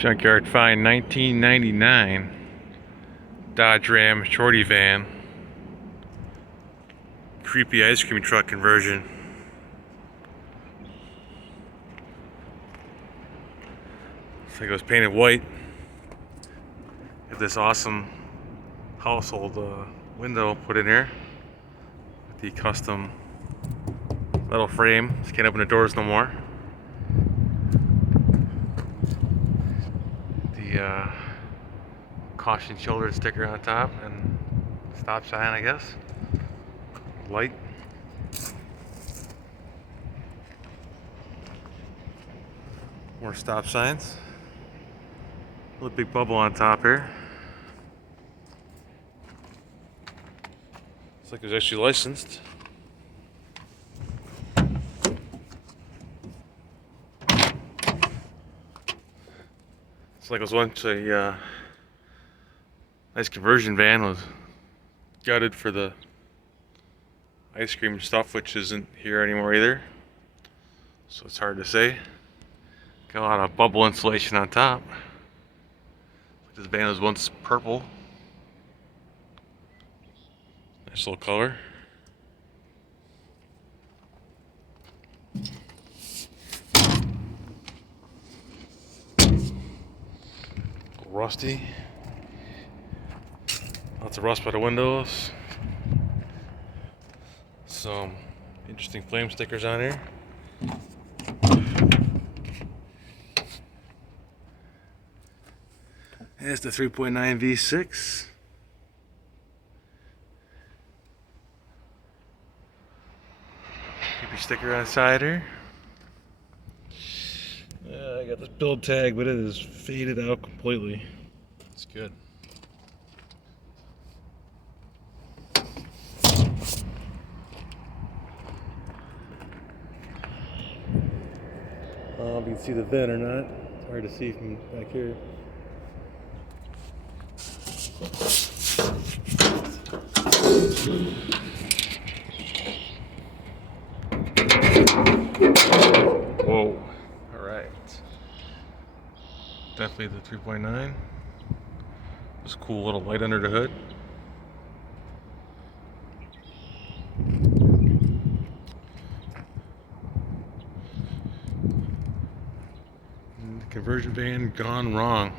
Junkyard find 1999 Dodge Ram shorty van. Creepy ice cream truck conversion. Looks like it was painted white. Got this awesome household window put in here with the custom metal frame. Just can't open the doors no more. The caution shoulder sticker on top and stop sign, I guess. Light. More stop signs. A little big bubble on top here. Looks like it was actually licensed. It's like it was once a nice conversion van, was gutted for the ice cream stuff, which isn't here anymore either. So it's hard to say. Got a lot of bubble insulation on top. This van was once purple. Nice little color. Rusty. Lots of rust by the windows. Some interesting flame stickers on here. There's the 3.9 V6. Creepy sticker on the side here. I got this build tag, but it is faded out completely. It's good. I don't know if you can see the vent or not. It's hard to see from back here. Whoa. Alright. Definitely the 3.9. This cool little light under the hood. And the conversion van gone wrong.